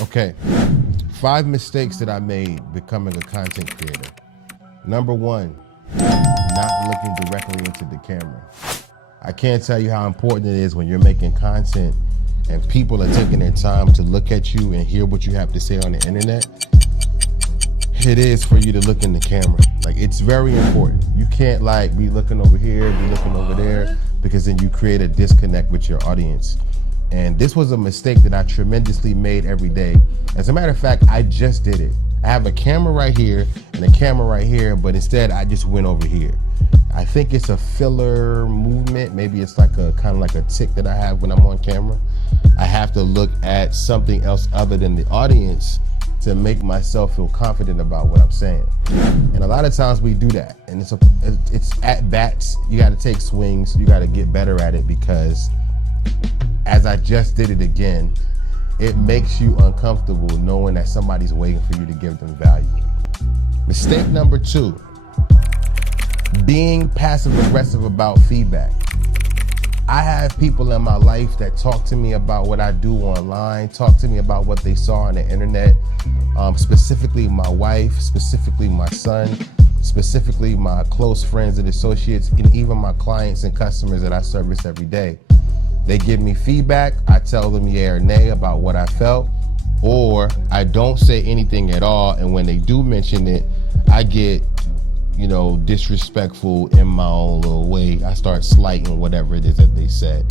Okay, 5 mistakes that I made becoming a content creator. Number 1, not looking directly into the camera. I can't tell you how important it is when you're making content and people are taking their time to look at you and hear what you have to say on the internet. It is for you to look in the camera. Like, it's very important. You can't like be looking over here, be looking over there, because then you create a disconnect with your audience. And this was a mistake that I tremendously made every day. As a matter of fact, I just did it. I have a camera right here and a camera right here, but instead I just went over here. I think it's a filler movement. Maybe it's like a kind of like a tick that I have when I'm on camera. I have to look at something else other than the audience to make myself feel confident about what I'm saying. And a lot of times we do that. And it's at bats. You got to take swings. You got to get better at it, because as I just did it again, it makes you uncomfortable knowing that somebody's waiting for you to give them value. Mistake number 2, being passive aggressive about feedback. I have people in my life that talk to me about what I do online, talk to me about what they saw on the internet, specifically my wife, specifically my son, specifically my close friends and associates, and even my clients and customers that I service every day. They give me feedback, I tell them yeah or nay about what I felt, or I don't say anything at all, and when they do mention it, I get disrespectful in my own little way. I start slighting whatever it is that they said.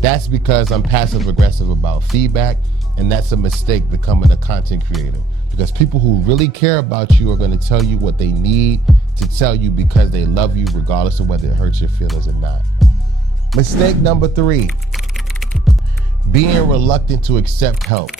That's because I'm passive aggressive about feedback, and that's a mistake becoming a content creator, because people who really care about you are going to tell you what they need to tell you because they love you, regardless of whether it hurts your feelings or not. Mistake number 3, being reluctant to accept help.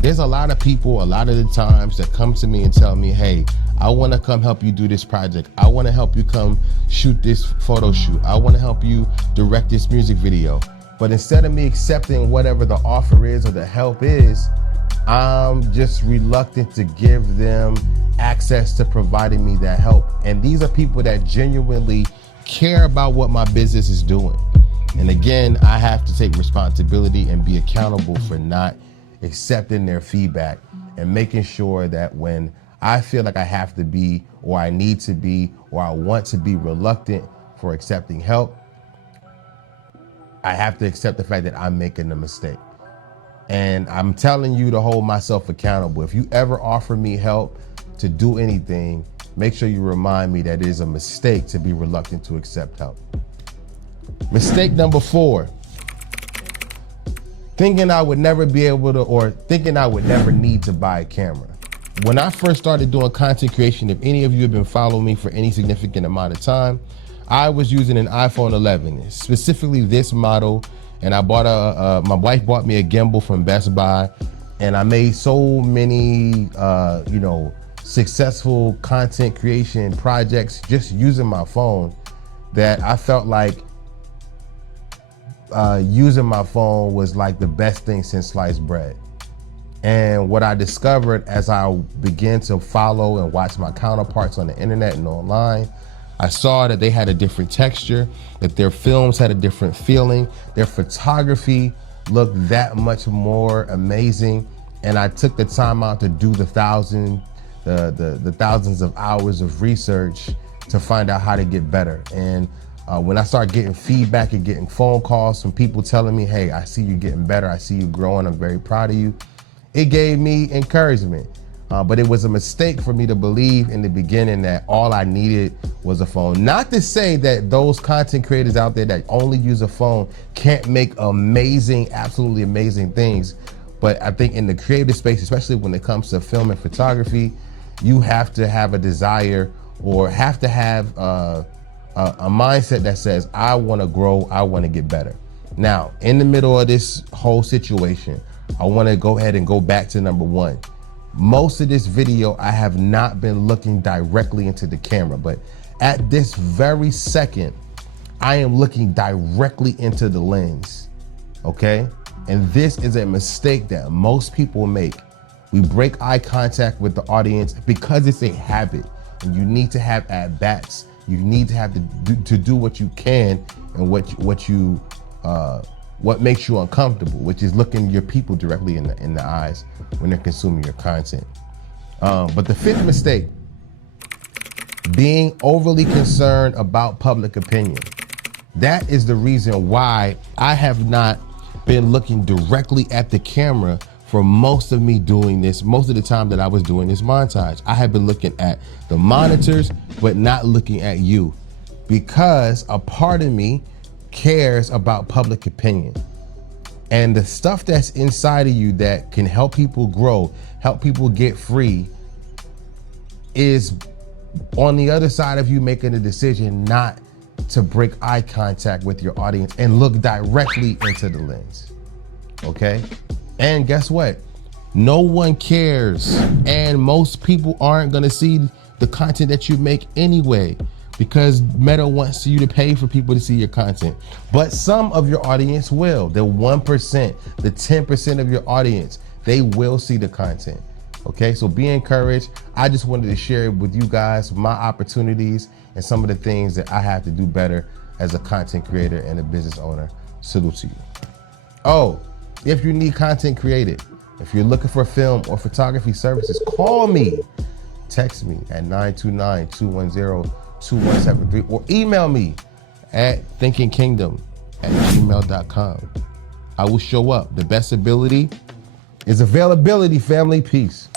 There's a lot of people, a lot of the times, that come to me and tell me, hey, I want to come help you do this project. I want to help you come shoot this photo shoot. I want to help you direct this music video. But instead of me accepting whatever the offer is or the help is, I'm just reluctant to give them access to providing me that help. And these are people that genuinely care about what my business is doing. And again, I have to take responsibility and be accountable for not accepting their feedback and making sure that when I feel like I have to be, or I need to be, or I want to be reluctant for accepting help, I have to accept the fact that I'm making a mistake. And I'm telling you to hold myself accountable. If you ever offer me help to do anything, make sure you remind me that it is a mistake to be reluctant to accept help. Mistake number 4, thinking I would never be able to, or thinking I would never need to buy a camera. When I first started doing content creation, if any of you have been following me for any significant amount of time, I was using an iPhone 11, specifically this model, and I bought my wife bought me a gimbal from Best Buy, and I made so many, successful content creation projects just using my phone that I felt like using my phone was like the best thing since sliced bread. And what I discovered as I began to follow and watch my counterparts on the internet and online, I saw that they had a different texture, that their films had a different feeling, their photography looked that much more amazing. And I took the time out to do the thousands of hours of research to find out how to get better. And when I started getting feedback and getting phone calls from people telling me, hey, I see you getting better, I see you growing, I'm very proud of you, it gave me encouragement. But it was a mistake for me to believe in the beginning that all I needed was a phone. Not to say that those content creators out there that only use a phone can't make amazing, absolutely amazing things. But I think in the creative space, especially when it comes to film and photography, you have to have a desire, or have to have a mindset that says, I want to grow, I want to get better. Now, in the middle of this whole situation, I want to go ahead and go back to number 1. Most of this video, I have not been looking directly into the camera, but at this very second, I am looking directly into the lens, okay? And this is a mistake that most people make. We break eye contact with the audience because it's a habit, and you need to have at-bats. You need to have to do what you can and what you what makes you uncomfortable, which is looking your people directly in the eyes when they're consuming your content. But the fifth mistake, being overly concerned about public opinion. That is the reason why I have not been looking directly at the camera for most of me doing this, most of the time that I was doing this montage. I have been looking at the monitors, but not looking at you, because a part of me cares about public opinion. And the stuff that's inside of you that can help people grow, help people get free, is on the other side of you making a decision not to break eye contact with your audience and look directly into the lens, okay? And guess what? No one cares, and most people aren't gonna see the content that you make anyway, because Meta wants you to pay for people to see your content. But some of your audience will. The 1%, the 10% of your audience, they will see the content. Okay, so be encouraged. I just wanted to share with you guys my opportunities and some of the things that I have to do better as a content creator and a business owner. Salute to you. Oh, if you need content created, if you're looking for film or photography services, call me. Text me at 929-210-2173 or email me at thinkingkingdom@gmail.com. I will show up. The best ability is availability, family. Peace.